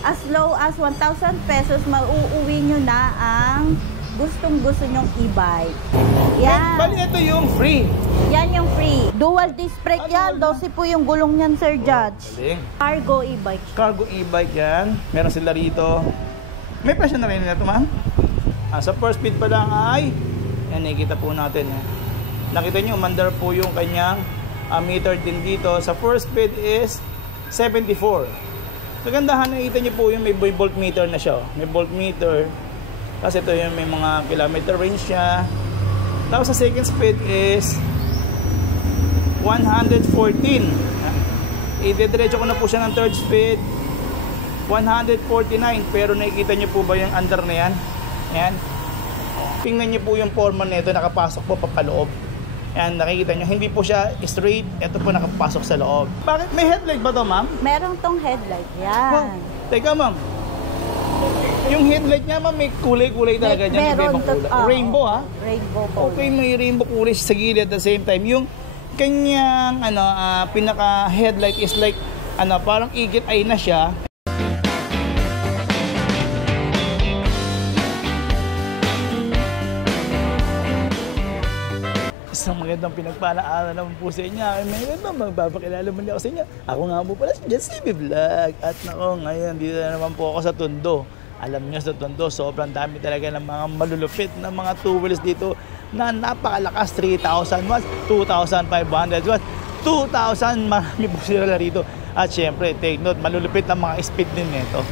As low as 1,000 pesos, mauuwi nyo na ang gustong-gusto nyong e-bike. Yan. Bali, ito yung free. Yan yung free. Dual disc brake yan. 12 po yung gulong niyan, Sir Judge. Galing. Cargo e-bike. Cargo e-bike yan. Meron sila rito. May presyo na rin nila ito, ma'am. Sa first speed pa lang ay, yan, nakikita po natin. Nakita nyo, umandar po yung kanyang meter din dito. Sa first speed is 74. Kagandahan, nakita nyo po yung may voltmeter na siya. May voltmeter. Kasi ito yung may mga kilometer range siya. Tapos sa second speed is 114. Idediretso ko na po siya ng third speed. 149. Pero nakikita nyo po ba yung under na yan? Ayan. Tingnan nyo po yung forma nito. Nakapasok po papaloob. Ayan, nakikita nyo. Hindi po siya straight. Ito po nakapasok sa loob. Bakit? May headlight ba to, ma'am? Merong tong headlight. Yan. Wow. Teka, ma'am. Yung headlight niya, ma'am, may kulay-kulay talaga niya. Meron. Rainbow, ha? Rainbow po. Okay, may rainbow kulay sa gilid at the same time. Yung kanyang pinaka-headlight is like, parang eagle eye na siya. Isang magandang pinagpalaanan naman po sa inyo. May magpapakilala mo niya ako sa inyo. Ako nga po pala si JCB Vlog. At nako, ngayon dito na naman po ako sa Tondo. Alam niyo sa Tondo, sobrang dami talaga ng mga malulupit na mga two-wheels dito na napakalakas. 3,000 watts, 2,500 watts, 2,000, marami po sila rito. At syempre, take note, malulupit ang mga speed din nito.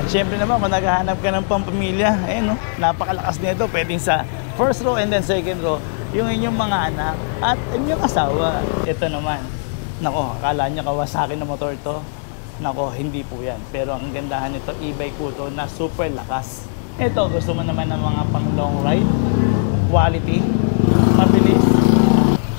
At syempre naman, kung naghahanap ka ng pampamilya, ayun, no, napakalakas nito. Pwedeng sa first row and then second row, yung inyong mga anak at inyong asawa. Ito naman, nako, akala nyo Kawasaki na motor to. Nako, hindi po yan. Pero ang gandahan nito, e-bike po to na super lakas. Ito, gusto mo naman ng mga pang long ride, quality, mabilis.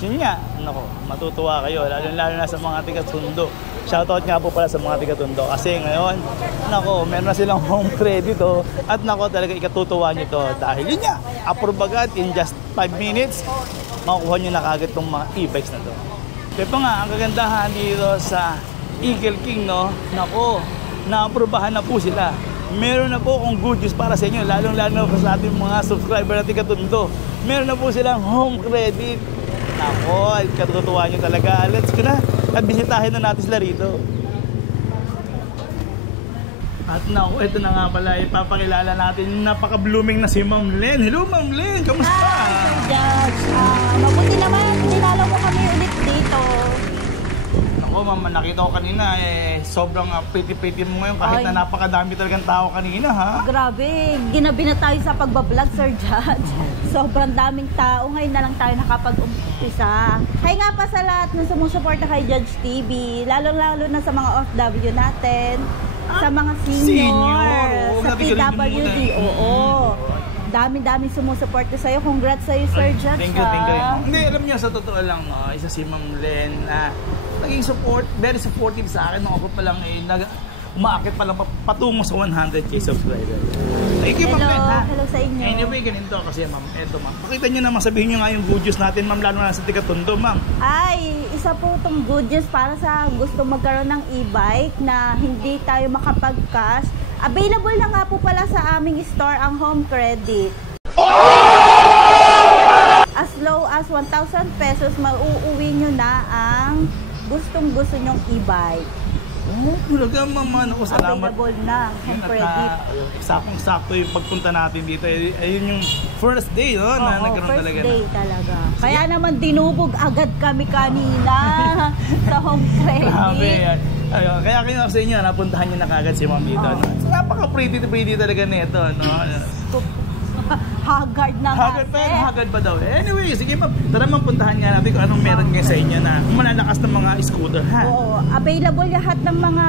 Yun nga, nako, matutuwa kayo, lalo na sa mga tiga-Tondo. Shoutout nga po pala sa mga tiga-Tondo kasi ngayon, nako, meron na silang home credit, oh. At nako, talaga ikatutuwa nyo to dahil yun nga, approve agad in just 5 minutes, makukuha nyo na kagad itong mga e-bikes na to. Ito nga, ang kagandahan dito sa Eagle King, no, nako, na-approvehan na po sila. Meron na po akong good news para sa inyo, lalong-lalo na po sa ating mga subscriber na tiga-Tondo. Meron na po silang home credit. Nako, katutuwa nyo talaga. Let's go na. At bisitahin na natin sila rito. At nako, ito na nga pala, ipapakilala natin napaka-blooming na si Ma'am Len. Hello, Ma'am Len. Kamusta? Hi, Sir Judge. Mabuti naman, dinalo mo kami ulit dito. Ako, ma'am, nakita ko kanina, sobrang pretty-pretty mo ngayon kahit na napakadami talagang tao kanina, ha? Grabe, ginabi na tayo sa pagbablog, Sir Judge. Sobrang daming tao, ngayon na lang tayo nakapag-umpisa. Hi nga pa sa lahat na sumusuporta kay Judge TV, lalo-lalo na sa mga OFW natin, sa mga senior, sa PWD, oo. Dami-dami sumusuporta sa'yo. Congrats sa'yo, Sir Judge. Thank you, thank you. Hindi, alam niyo, sa totoo lang, isa si Ma'am Len na naging very supportive sa akin nung ako pa lang umaakit pa lang patungo sa 100k subscriber. Thank you, Ma'am Len, ha? Hello sa inyo. Anyway, ganito kasi, Ma'am. Eto, Ma'am. Pakita niyo naman, sabihin niyo nga yung good news natin, Ma'am, lalo na sa tiga-Tondo, Ma'am. Ay, isa po itong good news para sa gusto magkaroon ng e-bike na hindi tayo makapag-cash. Available na nga po pala sa aming store ang home credit. As low as 1,000 pesos, mauuwi nyo na ang gustong-gusto nyong e-bike. Oh, talaga, Ma'am. Ako, salamat. Available na home credit. Saktong-sakto yung pagpunta natin dito. Ayun yung first day, no? Na nagkaroon first talaga. day talaga. Kaya naman dinubog agad kami kanina sa home credit. Grabe yan. Ayun, kaya kayo sa inyo, napuntahan nyo na kagad si Ma'am dito. No? Napaka-pretty talaga nito, no? Haggard na Haggard pa daw. Anyway, sige Ma'am, tara Ma'am, puntahan nga natin kung anong meron ngayon sa inyo na malalakas ng mga scooter, ha? Oo, available lahat ng mga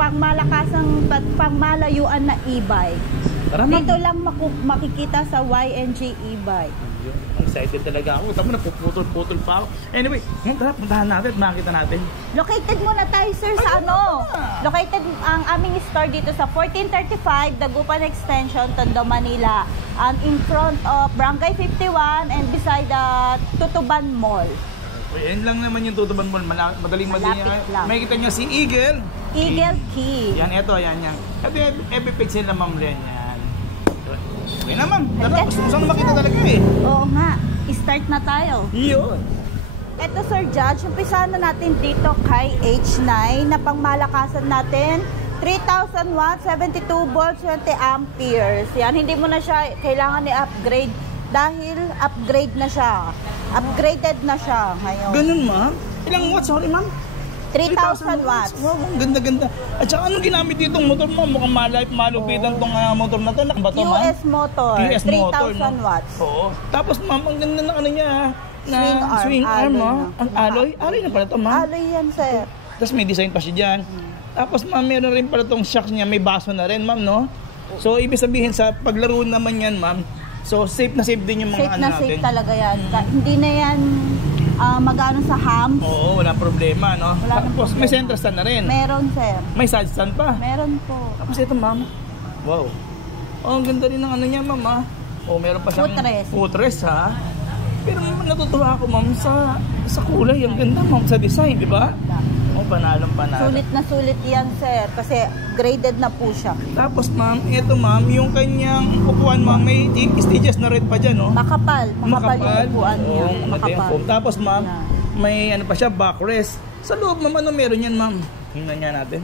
pangmalakasang pangmalayuan na e-bike. Dito lang makikita sa YNG e-bike. Excited talaga ako. Tama na, puputol-putol pa ako. Anyway, tara, puntahan natin at makikita natin. Located muna tayo, sir, sa ano? Located ang aming store dito sa 1435 Dagupan Extension, Tondo, Manila. In front of Barangay 51 and beside the Tutuban Mall. Yan lang naman yung Tutubang Mall. Madaling Malapit lang. May kita nyo si Eagle. Eagle Key. Yan, ito, yan. Ito yung epipage nila, ma'am Len. Yan. Okay na, ma'am. Tara, gusto mo saan makita talaga eh. Oo nga. Start na tayo. Yun. Ito, Sir Judge, umpisahan na natin dito kay H9 na pangmalakasan natin. 3,000 watts, 72 volts, 20 amperes. Yan, hindi mo na siya kailangan i-upgrade dahil upgrade na siya. Upgraded na siya ngayon. Ganun, ma'am? Ilang watts? Sorry, ma'am? 3,000 watts. Wow, ang ganda-ganda. At saka anong ginamit ditong motor mo? Mukhang malupitan tong motor na to. Ba to, ma'am? US motor, US motor, 3,000 no? watts. Oo. Tapos, ma'am, ang ganda ng ano niya, na Swing arm, mo. alloy na. Ang alloy. Alloy na pala to, ma'am. Alloy yan, sir. Tapos may design pa siya dyan. Tapos, ma'am, meron rin pala tong shocks niya. May baso na rin, ma'am, no? So, ibig sabihin sa paglaro naman yan, ma'am. So, safe na safe din yung mga Safe ano na natin. safe talaga yan. Hindi na yan mag-ano sa ham. Oo, wala problema, no? Wala nang Tapos, may problema. center stand na rin. Meron, sir. May side stand pa. Meron po. Tapos ito, ma'am. Wow. Oh, ang ganda rin ng ano niya, ma'am, ha? Oh, meron pa siyang Footrest. footrest, ha? Pero natutuwa ako, ma'am, sa kulay. Ang ganda, ma'am, sa design, di ba? Oh, panalong panalo. Sulit na sulit yan, sir. Kasi graded na po siya. Tapos, ma'am, ito, ma'am, yung kanyang upuan, ma'am, may stitches na red pa dyan, no? Makapal. Makapal yung upuan niya. Oo, mati yung foam. Tapos, ma'am, Yan. may ano pa siya, backrest. Sa loob, ma'am, ano meron yan, ma'am? Tingnan nga natin.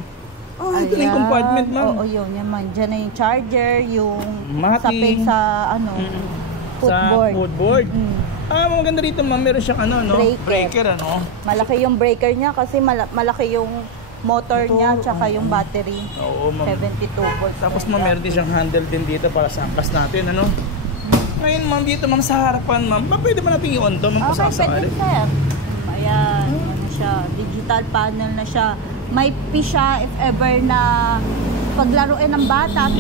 Oh, ito na yung Ayan. compartment, ma'am. Oo, yun. Yan, man. Diyan na yung charger, yung Mati. sapin sa, ano, footboard. Sa footboard. Mm. Maganda rito, ma'am. Meron siyang ano, no? Breaker. ano? Malaki yung breaker niya kasi malaki yung motor niya tsaka yung battery. Oo, ma'am. 72 volts. Tapos, ma'am, meron din siyang handle din dito para sa angkas natin, ano? Ngayon, ma'am, dito, ma'am, sa harapan, ma'am. Pwede ba natin i-on to, ma'am, Okay, pasasakali? pwede, sir. Ayan, ano siya. Digital panel na siya. May P siya if ever na paglaruin ng bata at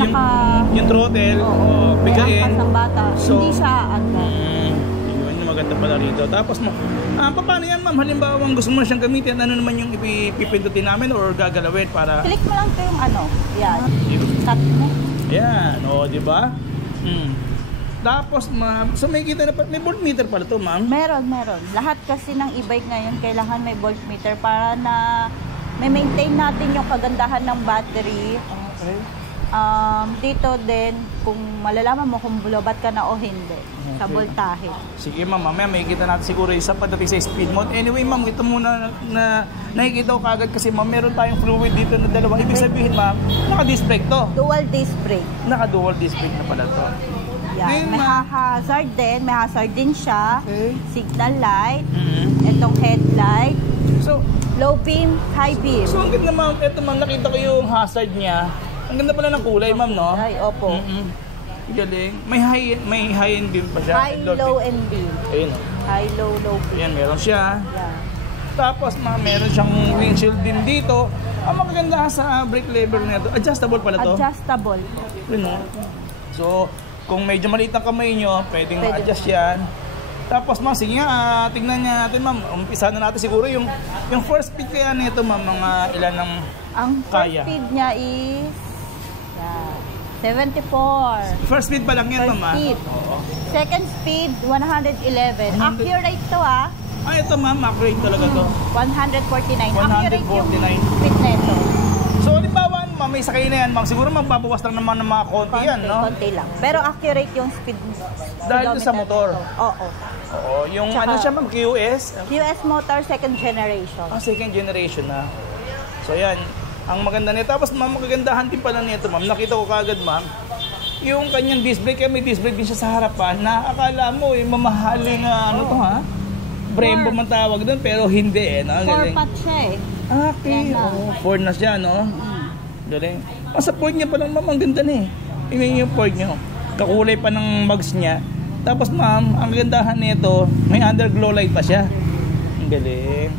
Yung throttle, may bigayin. angkas ng bata. So, Hindi siya, yun yung maganda pala rito. Tapos, paano yan, ma'am? Halimbawa, kung gusto mo na siyang gamitin, ano naman yung ipipindutin namin or gagalawin para... click mo lang ito yung ano. Yan. Stop mo. Yan, di ba? Tapos, ma'am, so may kita na may voltmeter pala to, ma'am. Meron. Lahat kasi ng e-bike ngayon, kailangan may voltmeter para na may maintain natin yung kagandahan ng battery. Okay. Dito din, kung malalaman mo kung bulobat ka na o hindi sa voltahe. Sige, ma'am, mamaya makikita natin siguro isa pagdating sa speed mode. Anyway, ma'am, ito muna na nakikita ko kagad kasi, ma'am, meron tayong fluid dito na dalawa. Ibig sabihin, ma'am, naka-disc brake to. Dual disc brake. Naka-dual disc brake na pala to. Yan. Then, May ma'am, hazard din. May hazard din siya. Okay. Signal light. Itong headlight. So, Low beam, high beam. ang ganda, ma'am. Ito, ma'am, nakita ko yung hazard niya. Ang ganda pala ng kulay, ma'am, no? Ay, opo. Galing. May high-end beam pa siya. High, low, and beam. Ayun, High, low, low beam. Ayan, meron siya. Yan. Tapos, ma'am, meron siyang windshield din dito. Ang magaganda sa brake lever nito, adjustable pala to. Adjustable. Yun, no? So, kung medyo maliit ang kamay nyo, pwedeng Pwede ma-adjust yan. Tapos, ma'am, sige nga, tingnan natin, ma'am. Umpisa na natin siguro yung first speed kaya nito, ma'am, mga ilan ng Ang first kaya. speed niya is yan, 74. First speed pa lang yan, First ma'am. speed. Oo. Second speed, 111. Accurate to Ito, ma'am, accurate talaga to. 149. Accurate yung 149. speed neto. So, halimbawa, ma'am, may sakay na yan, ma'am. Siguro magbabawas lang naman ng mga konti yan, no? Konti lang. Pero accurate yung speed. Dahil doon sa speedometer motor. nito. Oo. Oo, yung Tsaka- ano siya, ma'am, QS. US motor second generation. Second generation na. So, yan. Ang maganda nito. Tapos, ma'am, magagandahan din pala nito, ma'am. Nakita ko kagad, ma'am. Yung kanyang disc brake, may disc brake din siya sa harapan na akala mo, mamahaling, ano to, ha? Brembo man tawag doon, pero hindi, no? Ang galing. 4-pot siya eh. Okay, Yan na. Ford na siya, no? Galing. Sa Ford niya pa lang, ma'am, ang ganda na eh. Tingnan yung Ford niya. Kakulay pa ng mags niya. Tapos, ma'am, ang gandahan nito, may underglow light pa siya. Ang galing.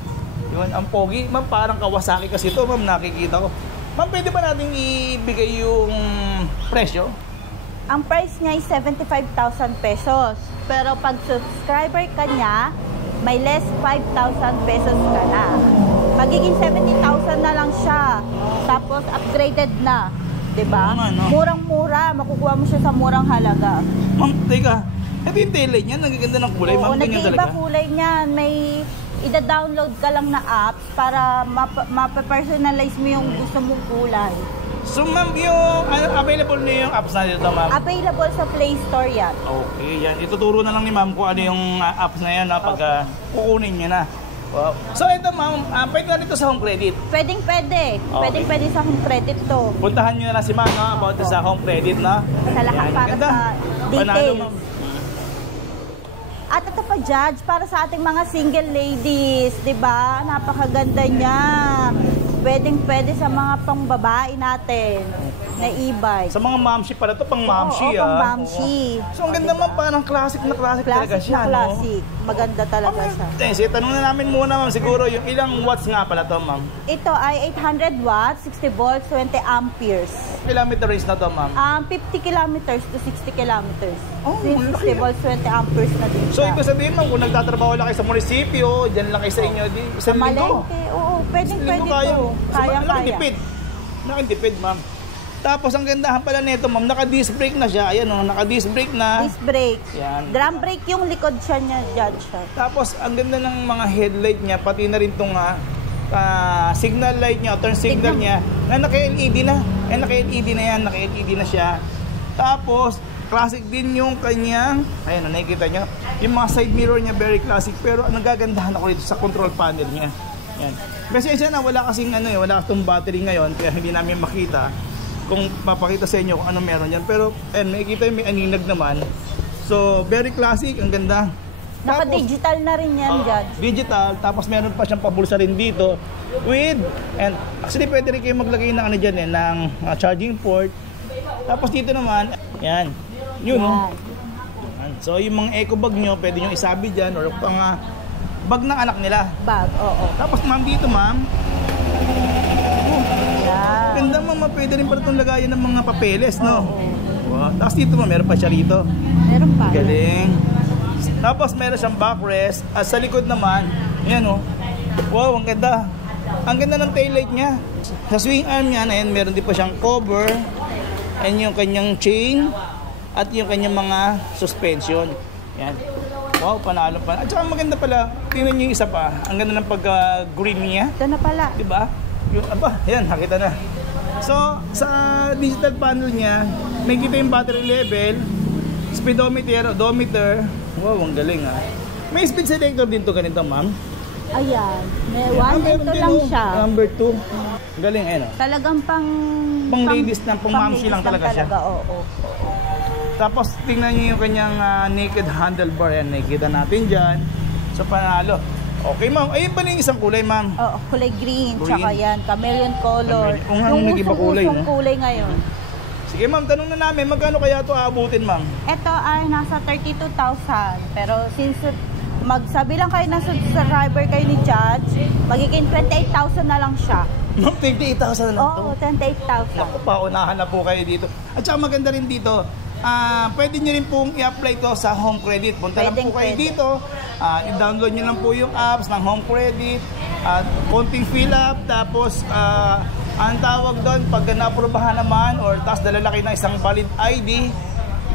Yun, ang pogi. Ma'am, parang Kawasaki kasi ito, ma'am, nakikita ko. Ma'am, pwede ba natin ibigay yung presyo? Ang price niya ay 75,000 pesos. Pero pag subscriber ka niya, may less 5,000 pesos ka na. Magiging 70,000 na lang siya. Tapos upgraded na. 'Di ba? Oo nga, no? Murang-mura, makukuha mo siya sa murang halaga. Ma'am, teka. Ito yung taillight niya, nagaganda ng kulay. Oo, Ma'am, ganyan nag-iiba talaga. kulay niyan. May ida-download ka lang na apps para mapa-personalize mo yung gusto mong kulay. So ma'am, yung available na yung apps na dito ma'am? Available sa Play Store yan. Okay, yan. Ituturo na lang ni ma'am kung ano yung apps na yan pag kukunin niya na. Wow. So ito ma'am, pwede na dito sa home credit. Pwede. Okay. Pwede sa home credit to. Puntahan niyo na lang si ma'am about sa home credit, no? Sa lahat Yan, para ganda. sa Panalo, details. ma'am. At ito pa, Judge, para sa ating mga single ladies, di ba? Napakaganda niya. Pwede sa mga pangbabae natin na e-bike. Sa mga mamshi pala to, pang mamshi. Oo, pang mamshi. So ang ganda ma'am, parang classic talaga Classic siya, na classic. Maganda talaga siya. Sige, tanong na namin muna ma'am, siguro yung ilang watts nga pala to ma'am? Ito ay 800 watts, 60 volts, 20 amperes. Kilometer range na to ma'am? 50 kilometers to 60 kilometers. Oh, 60 volts, 20 amperes na din So siya. ibig sabihin ma'am, kung nagtatrabaho lang kayo sa munisipyo, dyan lang kayo sa inyo, di Sa isang linggo. Malengke, oo, pwede Kaya. to. Kaya. Nakatipid ma'am. Tapos ang gandahan pala nito ma'am, naka-disc brake na siya. Ayan o, naka-disc brake na. Disc brake. Yan. Drum brake yung likod siya niya, Judge. Tapos ang ganda ng mga headlight niya, pati na rin itong signal light niya, turn signal niya, na naka-LED na. Naka-LED na yan, naka-LED na siya. Tapos, classic din yung kanyang, ayan, nakikita niyo, yung mga side mirror niya, very classic. Pero ang nagagandahan ako dito sa control panel niya. Yan. Kasi siya na, wala kasing wala kasing battery ngayon, kaya hindi namin makita kung papakita sa inyo kung ano meron yan. Pero, ayan, makikita yung may aninag naman. So, very classic, ang ganda. Naka-digital na rin yan, Judge. Digital, tapos meron pa siyang pabulsa rin dito with, and actually pwede rin kayo maglagay ng dyan ng charging port. Tapos dito naman, yan, yun. Yan. So yung mga eco bag nyo, pwede nyo isabi dyan or pang bag ng anak nila. Bag, oo. Tapos ma'am dito ma'am, Yan. ganda ma'am, pwede rin pala itong lagayan ng mga papeles, no? Oo. Wow. Tapos dito ma'am, meron pa siya rito. Meron pa. Galing. Tapos meron siyang backrest. At sa likod naman, yan o. Wow, ang ganda. Ang ganda ng taillight niya. Sa swing arm niya, ayan, meron din pa siyang cover. And yung kanyang chain. At yung kanyang mga suspension. Yan. Wow, panalo pa. At saka maganda pala, tingnan niyo yung isa pa. Ang ganda ng pag-green niya. Ito na pala. Diba? Yung, yan, nakita na. So, sa digital panel niya, may kita yung battery level, speedometer, odometer. Wow, ang galing May speed selector din to ganito, ma'am. Ayan. May 1 and 2 lang siya. Number 2. Galing, Talagang pang ladies na, pang mamsi lang talaga siya. Oo. Tapos, tingnan niyo yung kanyang naked handlebar. Yan, nakikita natin dyan. So, panalo. Okay, ma'am. Ayun pa na yung isang kulay, ma'am. Oo, kulay green. Green. Tsaka yan, chameleon color. Kung ano nag-iba kulay, Usong no? kulay ngayon. Sige, ma'am. Tanong na namin, magkano kaya ito aabutin, ma'am? Ito ay nasa 32,000. Pero since magsabi lang kayo na subscriber kayo ni Judge, magiging 28,000 na lang siya. Ma'am, 28,000 na lang to. Oo, 28,000. Naku, paunahan na po kayo dito. At saka maganda rin dito, pwede nyo rin pong i-apply to sa home credit. Punta lang po kayo dito, i-download nyo lang po yung apps ng home credit, konting fill up, tapos ang tawag doon, pag na-aprobahan naman, or tas dalalaki ng isang valid ID,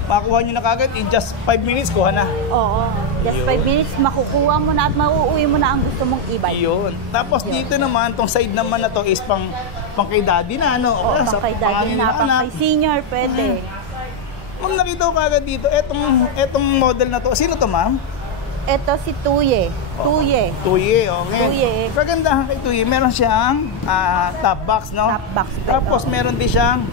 makuha nyo na kagad, in just 5 minutes, kuha na. Oo, just 5 minutes, makukuha mo na at mauuwi mo na ang gusto mong e-bike. Yun. Tapos dito naman, tong side naman na to is pang kay daddy na, ano? Oo, pang kay daddy na, pang kay senior, pwede. Ma'am, nakita ko kagad dito, etong model na to. Sino to, ma'am? Ito si Tuye. Tuye. Tuye, okay. Tuye. Kagandahan kay Tuye, meron siyang top box, no? Top box. Tapos meron din siyang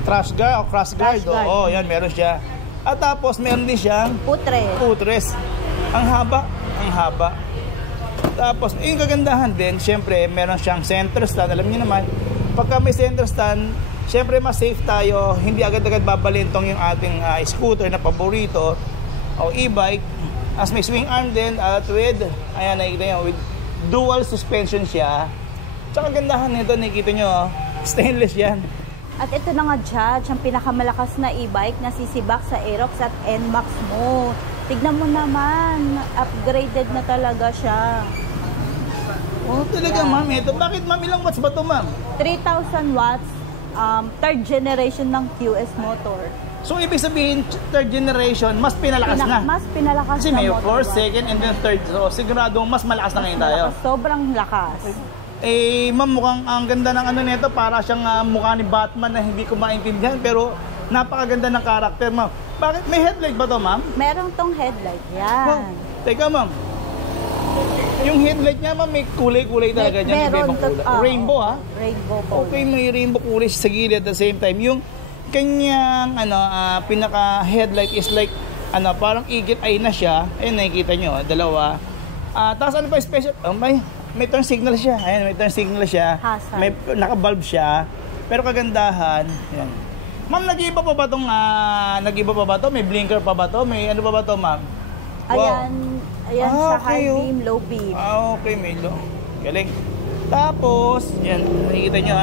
crash guard o crash guard. Crash guard. Oo, yan, meron siya. At tapos meron din siyang footrest. Ang haba. Tapos, yung kagandahan din, syempre, meron siyang center stand. Alam niyo naman, pagka may center stand, syempre, mas safe tayo. Hindi agad-agad babalintong yung ating scooter na paborito o e-bike. As may swing arm din at with, ayan, nakikita nyo, with dual suspension siya. Tsaka gandahan nito, nakikita nyo, stainless yan. At ito na nga, Judge, ang pinakamalakas na e-bike na sisibak sa Aerox at NMAX mo. Tignan mo naman, upgraded na talaga siya. Oh, talaga, ma'am, ito. Bakit, ma'am, ilang watts ba ito, ma'am? 3,000 watts, third generation ng QS motor. So, ibig sabihin, third generation, mas pinalakas na. Mas pinalakas Kasi na may motor first, one. second, and then third. So, sigurado mas malakas na ngayon tayo. Malakas, sobrang lakas. Eh, ma'am, mukhang ang ganda ng ano nito, para siyang mukha ni Batman na hindi ko maintindihan, pero napakaganda ng karakter, ma'am. Bakit? May headlight ba to, ma'am? Meron tong headlight. Oh, Yan. teka, ma'am. Yung headlight niya, ma'am, may kulay-kulay talaga niya. Meron. Rainbow, ha? Rainbow po. Okay, may rainbow kulay sa gilid at the same time. Yung kanyang pinaka headlight is like parang eagle eye na siya. Ayun, nakikita nyo, dalawa. Tapos ano pa special? May turn signal siya. Ayun, may turn signal siya. Hazard. May naka-bulb siya. Pero kagandahan, yan. Ma'am, nag-iba pa ba tong nag-iba pa ba to? May blinker pa ba to? May ano pa ba to, ma'am? Ayan, ayan sa okay, high beam, low beam. Okay, may low. Galing. Tapos, yan, nakikita nyo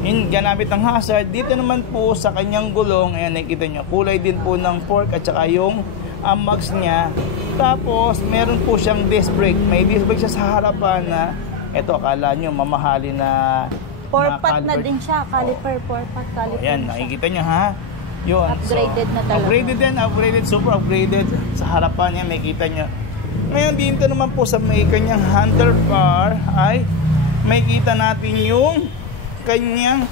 yung ganamit ng hazard. Dito naman po sa kanyang gulong, ayan, nakikita nyo, kulay din po ng fork at saka yung mags niya. Tapos, meron po siyang disc brake. May disc brake siya sa harapan na, eto, akala nyo, mamahali na 4-pot na din siya, caliper, 4-pot caliper. Ayan, na siya. nakikita nyo ha. Yun. Upgraded na talaga. Upgraded din, upgraded, super upgraded. Sa harapan niya, makikita nyo. Ngayon, dito naman po sa may kanyang handlebar ay makikita natin yung kanyang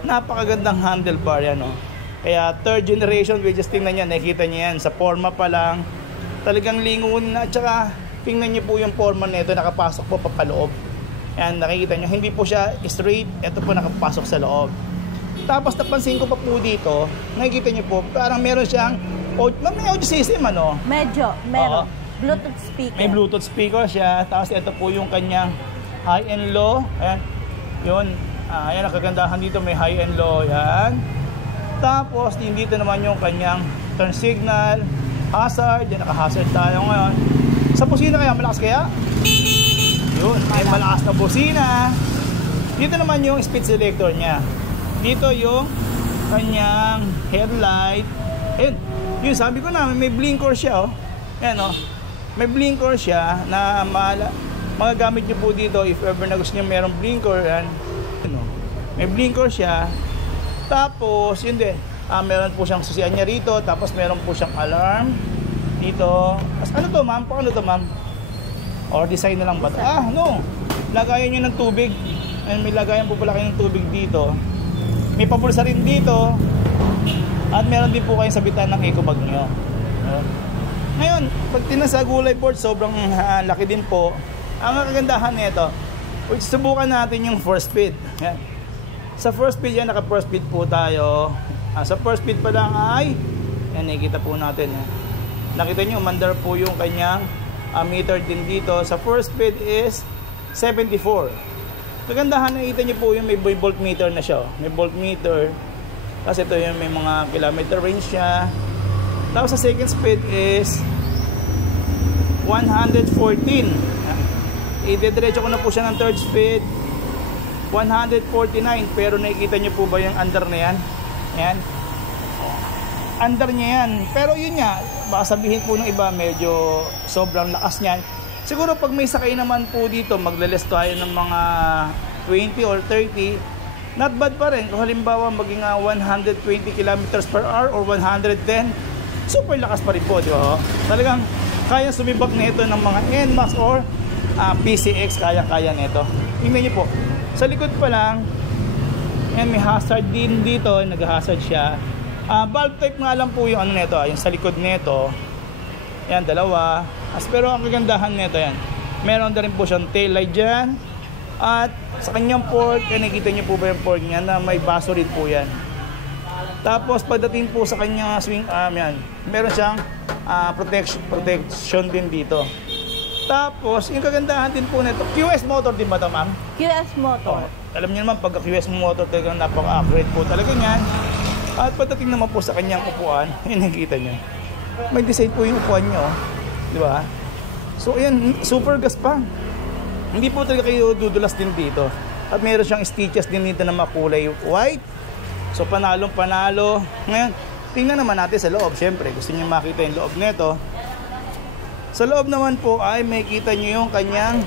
napakagandang handlebar yan, oh. Kaya third generation, we just tingnan niya, nakikita niya yan sa forma pa lang, talagang lingon na. At saka tingnan niyo po yung forma nito, nakapasok po papaloob. Yan, nakikita niyo, hindi po siya straight, ito po nakapasok sa loob. Tapos napansin ko pa po dito, nakikita niyo po, parang meron siyang may audio system, ano? Medyo, meron. Oo. Bluetooth speaker. May Bluetooth speaker siya. Tapos ito po yung kanyang high and low. Ayan. Yun. Ayan, ang kagandahan dito. May high and low. Yan. Tapos, dito naman yung kanyang turn signal. Hazard. Yan, naka-hazard tayo ngayon. Sa busina kaya, malakas kaya? Yun. May malakas na busina. Dito naman yung speed selector niya. Dito yung kanyang headlight. Ayun. Yun, sabi ko na, may blinker siya, oh. Ayan, oh. May blinker siya na magagamit nyo po dito if ever na gusto nyo merong blinker. Yan. May blinker siya. Tapos, yun din. Meron po siyang susian niya rito. Tapos, meron po siyang alarm dito. Tapos, ano to, ma'am? Paano to, ma'am? Or design na lang ba? No. Lagayan nyo ng tubig. And may lagayan po pala kayo ng tubig dito. May papulsa rin dito. At meron din po kayong sabitan ng eco bag nyo. Ngayon, pag tinasa gulay board, sobrang laki din po. Ang kagandahan nito, which subukan natin yung first speed. Yan. Sa first speed yan, naka first speed po tayo. Sa first speed pa lang ay, yan, nakikita po natin. Nakita nyo, umandar po yung kanyang meter din dito. Sa first speed is 74. Kagandahan, nakita nyo po yung may voltmeter na siya. May voltmeter. Kasi ito yung may mga kilometer range siya. Tapos sa second speed is 114. Idediretso ko na po siya ng third speed 149. Pero nakikita nyo po ba yung under na yan? Yan. Under niya yan. Pero yun nga, baka sabihin po ng iba medyo sobrang lakas niyan. Siguro pag may sakay naman po dito, maglales tayo ng mga 20 or 30. Not bad pa rin. Kung halimbawa maging 120 kilometers per hour or 110, super lakas pa rin po, di ba? Talagang kaya sumibak na ito ng mga NMAX or PCX, kaya-kaya nito. Tingnan niyo po. Sa likod pa lang, yan, may hazard din dito, nag-hazard siya. Valve type nga lang po yung ano nito, yung sa likod nito. Yan, dalawa. Pero ang kagandahan nito yan, meron na rin po siyang tail light dyan. At sa kanyang fork, nakikita niyo po ba yung fork niya na may baso rin po yan. Tapos pagdating po sa kanyang swing arm yan, meron siyang protection din dito. Tapos yung kagandahan din po nito, QS motor din ba ito, ma'am? QS motor. Alam niyo naman, pagka QS motor talagang napaka-accurate po talaga niyan. At pagdating naman po sa kanyang upuan, yun nakikita niyo. May design po yung upuan niyo, di ba? So ayan, super gaspang. Hindi po talaga kayo dudulas din dito. At meron siyang stitches din dito na makulay white. So panalong panalo. Ngayon, tingnan naman natin sa loob. Siyempre, gusto niyo makita yung loob nito. Sa loob naman po ay may kita niyo yung kanyang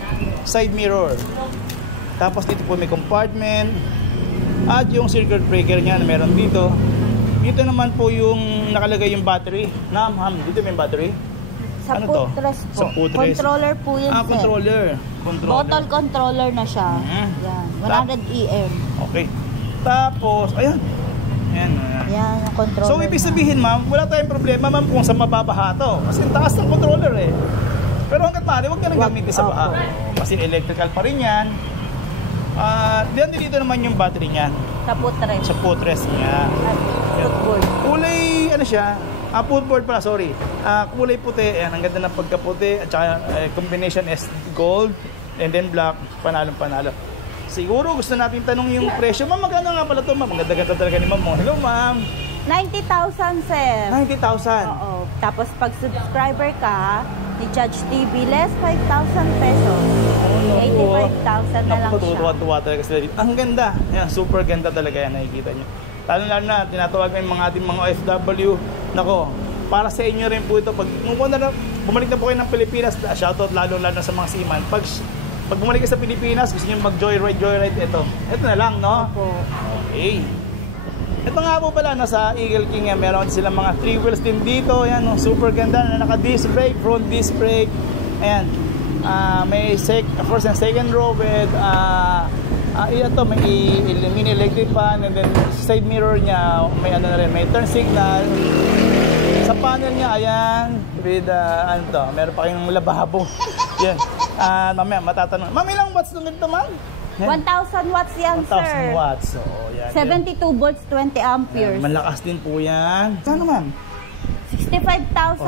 side mirror. Tapos dito po may compartment. At yung circuit breaker niya na meron dito. Dito naman po yung nakalagay yung battery. Ma'am, dito may battery. Sa Ano to? footrest po. Sa footrest. Controller po yun, sir. Controller. Bottle controller na siya. Yan. 100 EM. Okay. Tapos, ayan. Ayan. Yan, yung controller. So, ibig sabihin, ma'am, wala tayong problema, ma'am, kung sa mababaha to. Kasi taas ng controller eh. Pero hanggat maaari, huwag ka nang gamitin sa baha. Kasi electrical pa rin yan. Diyan dito naman yung battery niya. Sa footrest. Sa footrest niya. Footboard. Kulay, ano siya? Footboard pala, sorry. Kulay puti. Ayan, ang ganda ng pagkaputi. At saka combination is gold and then black. Panalong-panalo. Siguro gusto natin tanong yung presyo. Ma'am, magkano nga pala ito, ma'am? Ang ganda-ganda talaga ni ma'am. Hello, ma'am. 90,000, sir. 90,000. Oo. Tapos pag subscriber ka ni Judge TV, less 5,000 pesos. 85,000 na lang siya. Tuwa-tuwa talaga sila dito. Ang ganda. Yan, super ganda talaga yan. Nakikita nyo. Lalo na, tinatawag ko yung mga ating mga OFW. Nako, para sa inyo rin po ito. Pag bumalik na po kayo ng Pilipinas, shoutout lalo na sa mga seaman. Pag bumalik kayo sa Pilipinas, gusto nyo mag-joyride, ito. Ito na lang, no? Opo. Okay. Ito nga po pala, nasa Eagle King yan, meron silang mga 3 wheels din dito. Ayan, super ganda na naka-disc brake, front disc brake. Ayan. May first and second row with ito, may mini electric fan, and then side mirror niya, may ano na rin, may turn signal. Sa panel niya, ayan, with meron pa kayong lababo. Yan. Mamaya matatanong. Ma'am, ilang watts nung ito, ma'am? 1,000 watts yan, 1,000 sir. watts. So, yan. 72 volts, 20 amperes. Malakas din po yan. Saan naman? 65,000.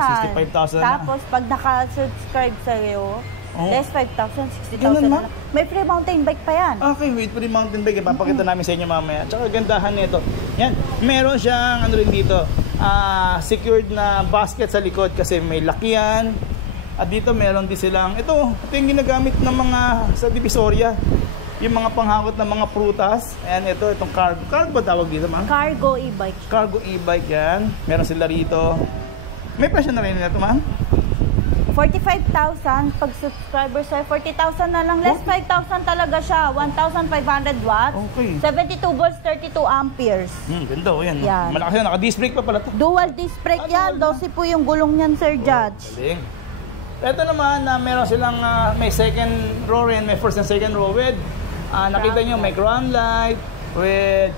65,000 na. Tapos, pag naka-subscribe sa'yo, less 5,000, 60,000 Ganun, na lang. May free mountain bike pa yan. Okay, wait for the mountain bike. Papakita namin sa inyo mamaya. Tsaka gandahan nito. Yan, meron siyang ano rin dito, secured na basket sa likod kasi may lakyan. At dito meron din silang, ito yung ginagamit ng mga sa Divisoria. Yung mga panghakot ng mga prutas. Ayan, itong cargo. Cargo ba tawag dito, ma'am? Cargo e-bike. Cargo e-bike yan. Meron sila rito. May presyo na rin nito, ma'am? 45,000 pag subscriber sa'yo, 40,000 na lang. Less 5,000 talaga siya. 1,500 watts. Okay. 72 volts, 32 amperes. Ganda o yan. Yan. Malakas yan. Naka-disc brake pa pala to. Dual disc brake yan. 12 po yung gulong niyan, Sir Judge. Galing. Ito naman, meron silang may second row rin, may first and second row with nakita nyo, may ground light with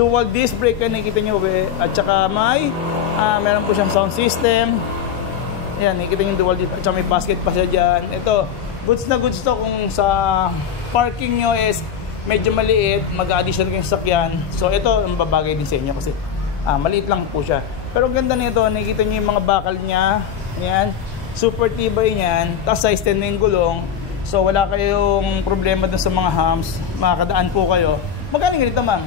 dual disc brake, nakikita nyo with, at saka meron po siyang sound system. Yan, nakikita nyo yung dual disc, at saka may basket pa siya dyan. Ito, goods na goods to kung sa parking nyo is medyo maliit, mag-additional kayong sakyan. So ito, ang babagay din sa inyo kasi maliit lang po siya. Pero ang ganda nito, nakikita nyo yung mga bakal niya. Yan, super tibay niyan. Tapos size 10 na yung gulong. So wala kayong problema dun sa mga humps. Makakadaan po kayo. Magkano ganito, ma'am?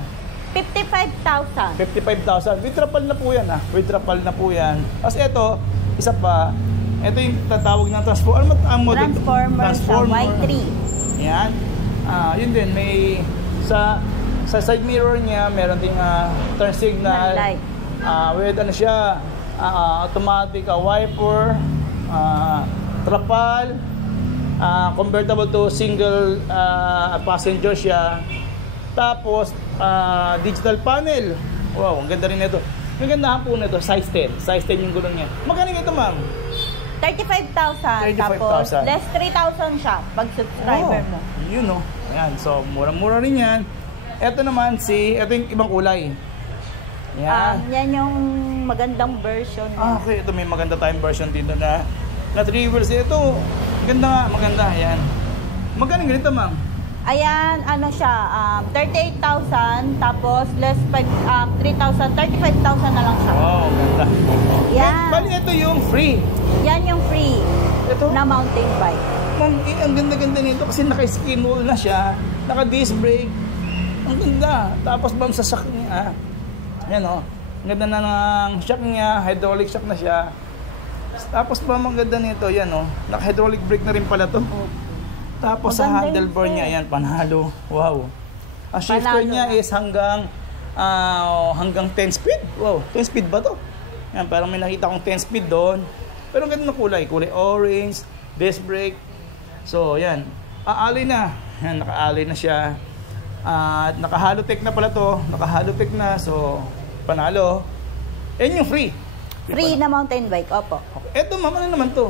55,000. 55,000. With trapal na po yan, With trapal na po yan. Tapos ito, isa pa. Ito yung tatawag ng transformer. Ano model? Transformer sa Y3. Yan. Yun din, may sa side mirror niya, meron ding turn signal. Light. With ano siya, automatic wiper, trapal, convertible to single passenger siya. Tapos, digital panel. Wow, ang ganda rin ito. Ang ganda po nito, size 10. Size 10 yung gulong niya. Magkano ito, ma'am? 35,000. 35,000. Tapos, less 3,000 siya pag subscriber mo. Yun, no? Ayan, so murang-mura rin yan. Ito naman ito yung ibang kulay. Yan. Yan yung magandang version. Okay, ito may maganda tayong version dito na 3 wheels. Ito, ganda nga, maganda. Ayan. Magkano ganito, ma'am? Ayan, ano siya, 38,000, tapos less 3,000, 35,000 na lang siya. Wow, ganda. Yan. Bali, ito yung free. Yan yung free Ito? na mountain bike. Ma'am, ang ganda-ganda nito kasi naka-skin wall na siya, naka-disc brake. Ang ganda. Tapos, ma'am, sa shock niya, yan o. Ang ganda na ng shock niya, hydraulic shock na siya. Tapos, ma'am, ang ganda nito, yan o. Naka-hydraulic brake na rin pala to. Tapos sa handlebar niya, yan, panalo. Wow. Ang shifter niya is hanggang 10 speed. Wow, 10 speed ba to? Yan, parang may nakita akong 10 speed doon. Pero ang ganda ng kulay. Kulay orange, disc brake. So, yan. Aalay na. Yan, naka-alay na siya. Naka-halotech na pala to. Naka-halotech na. So, panalo. Yan yung free. Free na mountain bike, opo. Eto ma'am, ano naman to?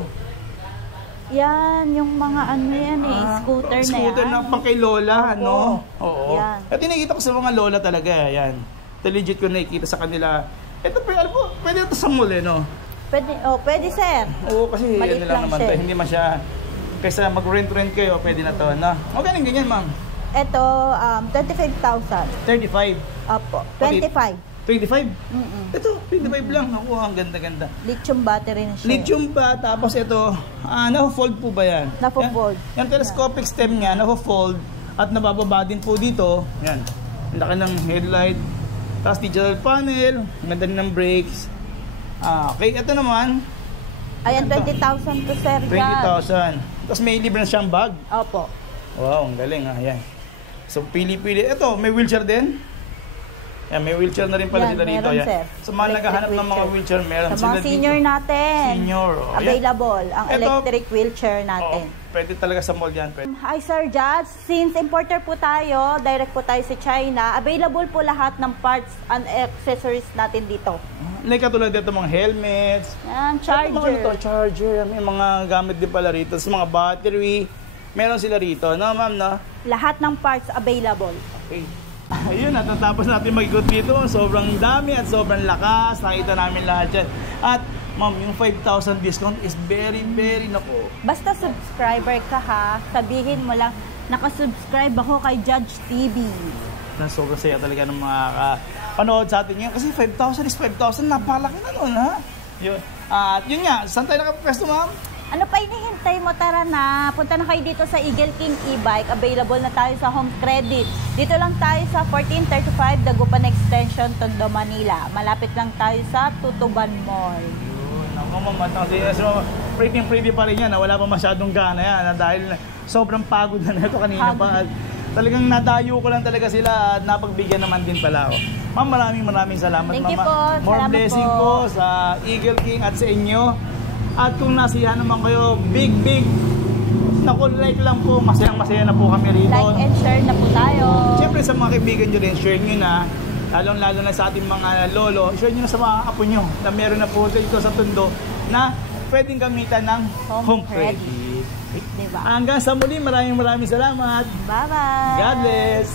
Yan, yung mga ano yan eh, scooter na yan. Scooter na pang kay Lola, ano? Oo. Yan. At nakikita ko sa mga Lola talaga, yan. Ito legit ko nakikita sa kanila. Ito, alam po, pwede ito sa mall, no? Pwede sir. Oo, kasi Maliit yan lang lang naman siya. to. Hindi man siya, kaysa mag-rent kayo, pwede na to, no? Magaling ganyan, ma'am. Ito, 25,000. 35. Opo, 25. 25? Mm-mm. Ito, 25 lang. Ako, ang ganda-ganda. Lithium battery na siya. Lithium ba? Tapos ito, na-fold po ba yan? Napo-fold. Yung telescopic stem niya, na-fold at nabababa din po dito. Yan. Ang laki ng headlight. Tapos digital panel. Ganda rin ng brakes. Okay, ito naman. Ayan, 20,000 to sir. 20,000. Tapos may libre na siyang bag. Opo. Wow, ang galing ha. Yan. So, pili-pili. Ito, may wheelchair din. Yan, may wheelchair na rin pala Yan, sila rito. meron, Yan. sir. So, mga Electric naghahanap ng mga wheelchair, meron Sa sila mga senior dito. natin. Senior. Oh, yan. Available ang Ito, electric wheelchair natin. Pwede talaga sa mall yan. Pwede. Hi Sir Judge, since importer po tayo, direct po tayo sa China, available po lahat ng parts and accessories natin dito. Like katulad dito mga helmets. Yan, Ano mga charger. charger. May mga gamit din pala rito. Sa mga battery. Meron sila rito. No, ma'am, no? Lahat ng parts available. Okay. Ayun, at natapos natin mag-ikot dito. Sobrang dami at sobrang lakas. Nakita namin lahat dyan. At, ma'am, yung 5,000 discount is very, very, naku. Basta subscriber ka ha, sabihin mo lang, nakasubscribe ako kay Judge TV. Sobrang saya talaga ng mga panood sa atin ngayon. Kasi 5,000 is 5,000. Napakalaki na nun, ha? Yun. At yun nga, saan tayo nakapwesto, ma'am? Ano pa hinihintay mo? Tara na. Punta na kayo dito sa Eagle King e-bike. Available na tayo sa Home Credit. Dito lang tayo sa 1435 Dagupan Extension, Tondo, Manila. Malapit lang tayo sa Tutuban Mall. Yun. Ako, ma'am, so, pretty pa rin yan. Wala pa masyadong gana yan. Dahil sobrang pagod na nito kanina pa. At talagang nadayo ko lang talaga sila at napagbigyan naman din pala ako. Ma'am, maraming salamat, Thank you mama. po. More Salamat blessing po. po sa Eagle King at sa inyo. At kung nasiyahan naman kayo, big, naku, like lang po. Masayang-masaya na po kami rito. Like and share na po tayo. Siyempre sa mga kaibigan nyo rin, share nyo na. Lalong-lalo na sa ating mga lolo, share nyo na sa mga apo nyo na meron na po dito sa Tondo na pwedeng gamitan ng home credit. Diba? Hanggang sa muli, maraming salamat. Bye-bye. God bless.